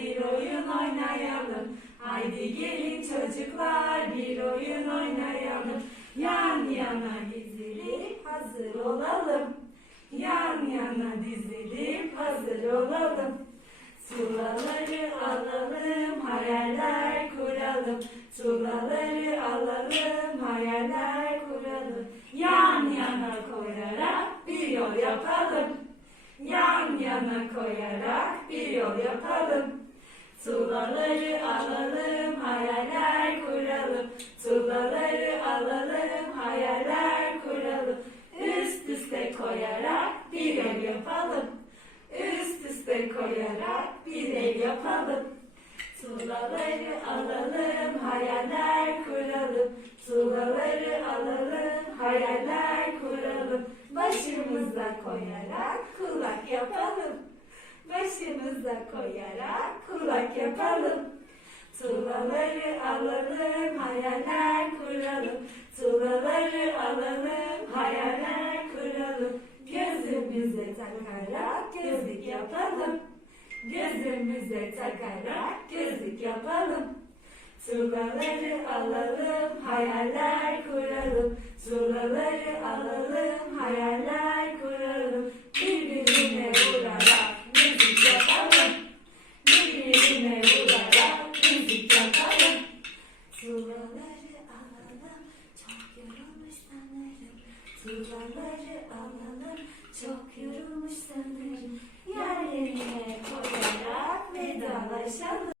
bir oyun oynayalım. Haydi gelin çocuklar bir oyun oynayalım. Yan yana dizilip hazır olalım. Yan yana dizilip hazır olalım. Sulaları alalım, hayaller kuralım. Sulaları alalım, hayaller kuralım. Yan yana koyarak bir yol yapalım. Yan yana koyarak bir yol yapalım. Sulaları alalım, hayaller kuralım. Sulaları alalım, hayaller kuralım. Üst üste koyarak bir yol yapalım. Üst üste koyarak bir ev yapalım. Sulaları alalım, hayaller kuralım. Sulaları alalım, hayaller kuralım. Başımıza koyarak kulak yapalım. Başımıza koyarak kulak yapalım. Sulaları alalım, hayaller kuralım. Sulaları alalım, hayaller kuralım. Gözümüze takarak gözlük yapalım. Gözümüze takarak gözlük yapalım. Sulaları alalım, hayaller kuralım. Sulaları alalım, hayaller Suları alalım, çok yorulmuş sanırım. Yerlerine koyarak vedalaşalım.